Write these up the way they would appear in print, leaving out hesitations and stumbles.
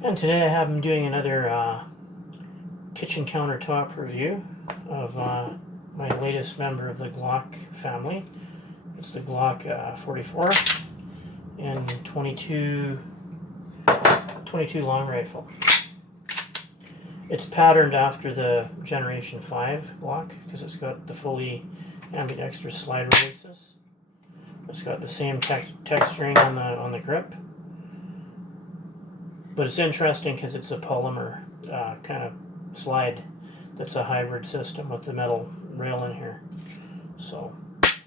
And today I have him doing another kitchen countertop review of my latest member of the Glock family. It's the Glock 44 and 22 long rifle. It's patterned after the Generation 5 Glock because it's got the fully ambidextrous slide releases. It's got the same texturing on the grip. But it's interesting because it's a polymer kind of slide that's a hybrid system with the metal rail in here. So,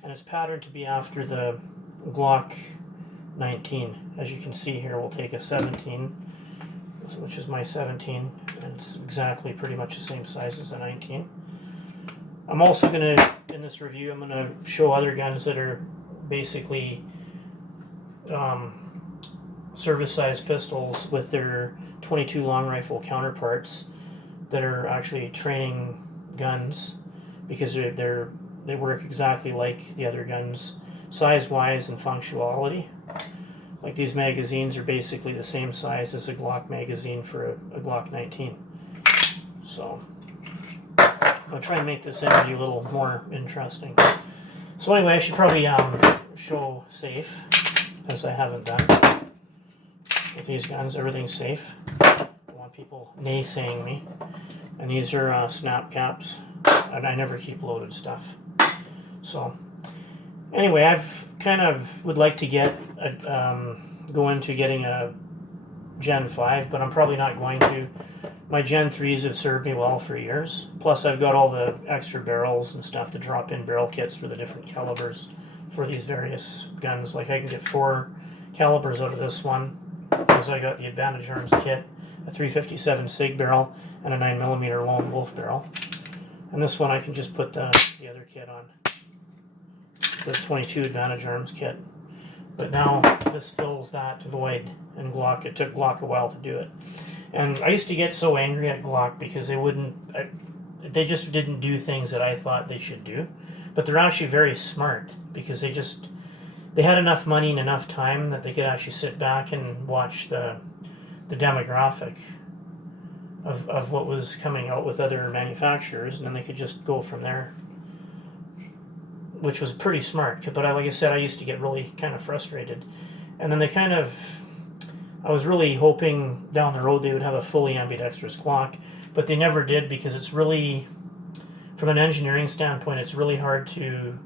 and it's patterned to be after the Glock 19. As you can see here, we'll take a 17, which is my 17, and it's exactly pretty much the same size as a 19. I'm also going to, in this review, I'm going to show other guns that are basically service-sized pistols with their 22 long rifle counterparts that are actually training guns, because they work exactly like the other guns, size-wise and functionality. Like these magazines are basically the same size as a Glock magazine for a Glock 19. So I'll try and make this interview a little more interesting. So anyway, I should probably show safe, as I haven't done. With these guns, everything's safe. I don't want people naysaying me. And these are snap caps, and I never keep loaded stuff. So anyway, I've kind of would like to get go into getting a Gen 5, but I'm probably not going to. My Gen 3s have served me well for years. Plus I've got all the extra barrels and stuff, the drop-in barrel kits for the different calibers for these various guns. Like I can get 4 calibers out of this one, because I got the Advantage Arms kit, a 357 SIG barrel, and a 9mm Lone Wolf barrel. And this one I can just put the other kit on, the 22 Advantage Arms kit. But now this fills that void in Glock. It took Glock a while to do it. And I used to get so angry at Glock because they just didn't do things that I thought they should do. But they're actually very smart, because they had enough money and enough time that they could actually sit back and watch the demographic of what was coming out with other manufacturers, and then they could just go from there, which was pretty smart. But like I said, I used to get really kind of frustrated. And then I was really hoping down the road they would have a fully ambidextrous Glock, but they never did, because it's really, from an engineering standpoint, it's really hard to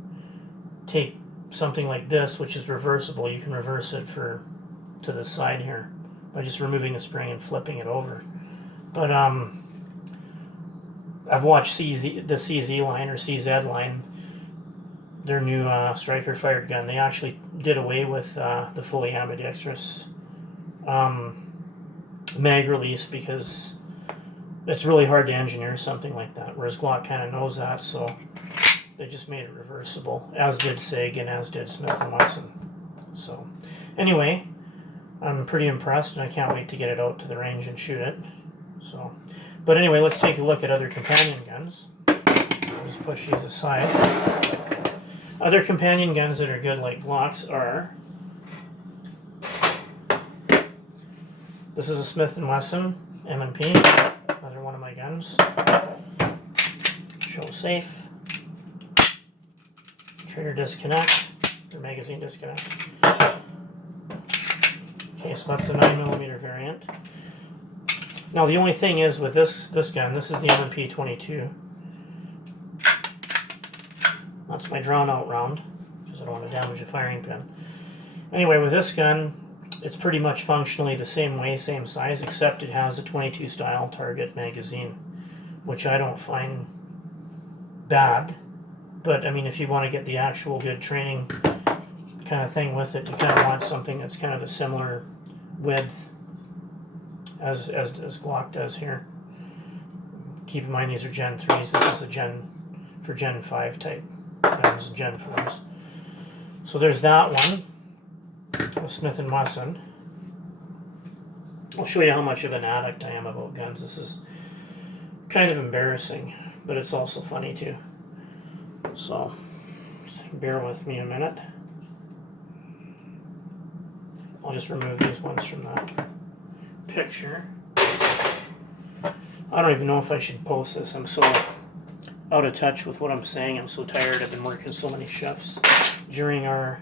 take something like this, which is reversible. You can reverse it to the side here by just removing the spring and flipping it over. But I've watched the CZ line, or CZ line, their new striker fired gun. They actually did away with the fully ambidextrous mag release, because it's really hard to engineer something like that, whereas Glock kind of knows that, so they just made it reversible, as did SIG and as did Smith & Wesson. So anyway, I'm pretty impressed, and I can't wait to get it out to the range and shoot it. So, but anyway, let's take a look at other companion guns. I'll just push these aside. Other companion guns that are good like Glocks are, this is a Smith & Wesson M&P, another one of my guns. Show safe. Trigger disconnect, or magazine disconnect. Okay, so that's the 9mm variant. Now the only thing is with this gun, this is the M&P 22. That's my drawn out round, because I don't want to damage the firing pin. Anyway, with this gun, it's pretty much functionally the same way, same size, except it has a 22 style target magazine, which I don't find bad. But I mean, if you want to get the actual good training kind of thing with it, you kind of want something that's kind of a similar width as Glock does here. Keep in mind these are Gen 3s. This is a Gen 5 type guns, Gen 4s. So there's that one with Smith & Wesson. I'll show you how much of an addict I am about guns. This is kind of embarrassing, but it's also funny too. So bear with me a minute. I'll just remove these ones from that picture. I don't even know if I should post this. I'm so out of touch with what I'm saying. I'm so tired. I've been working so many shifts during our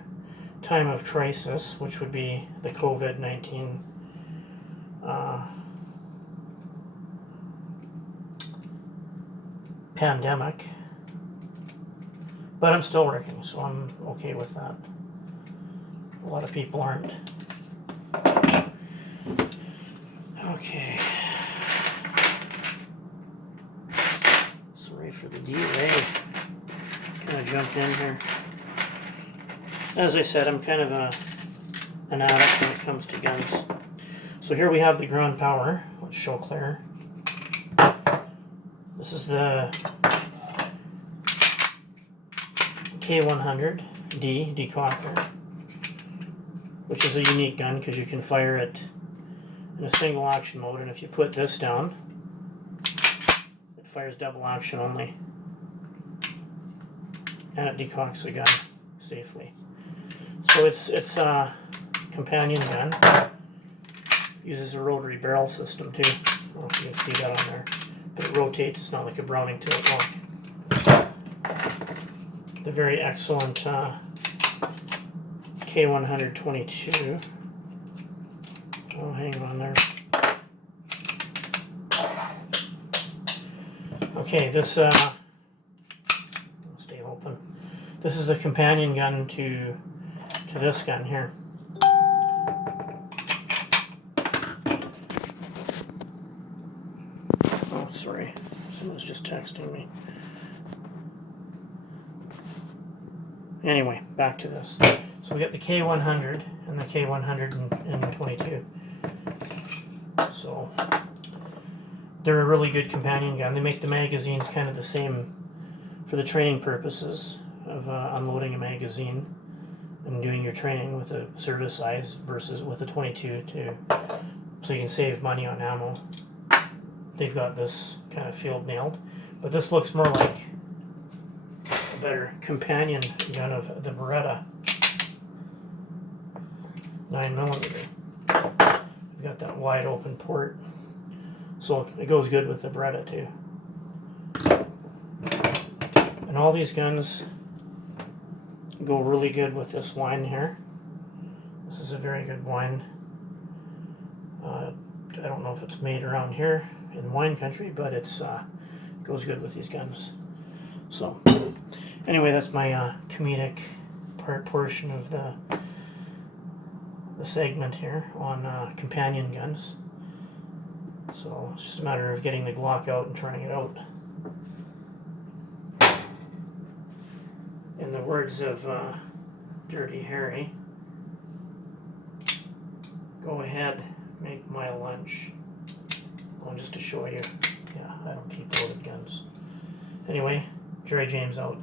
time of crisis, which would be the COVID-19 pandemic. But I'm still working, so I'm okay with that. A lot of people aren't. Okay. Sorry for the delay. Kind of jumped in here. As I said, I'm kind of an addict when it comes to guns. So here we have the ground power. Let's show clear. This is the K100D decocker, which is a unique gun because you can fire it in a single action mode, and if you put this down, it fires double action only, and it decocks the gun safely. So it's a companion gun. Uses a rotary barrel system too. I don't know if you can see that on there, but it rotates. It's not like a Browning tilt lock. The very excellent K122. Oh, hang on there. Okay, this stay open. This is a companion gun to this gun here. Oh, sorry. Someone's just texting me. Anyway, back to this. So we got the K100 and the K122. So they're a really good companion gun. They make the magazines kind of the same for the training purposes of unloading a magazine and doing your training with a service size versus with a 22 too. So you can save money on ammo. They've got this kind of field nailed, but this looks more like a better companion gun of the Beretta 9mm. You've got that wide open port, so it goes good with the Beretta too. And all these guns go really good with this wine here. This is a very good wine. I don't know if it's made around here in wine country, but it's goes good with these guns. So anyway, that's my comedic portion of the segment here on companion guns. So it's just a matter of getting the Glock out and trying it out. In the words of Dirty Harry, go ahead, make my lunch. Well, just to show you, yeah, I don't keep loaded guns. Anyway, Jerry James out.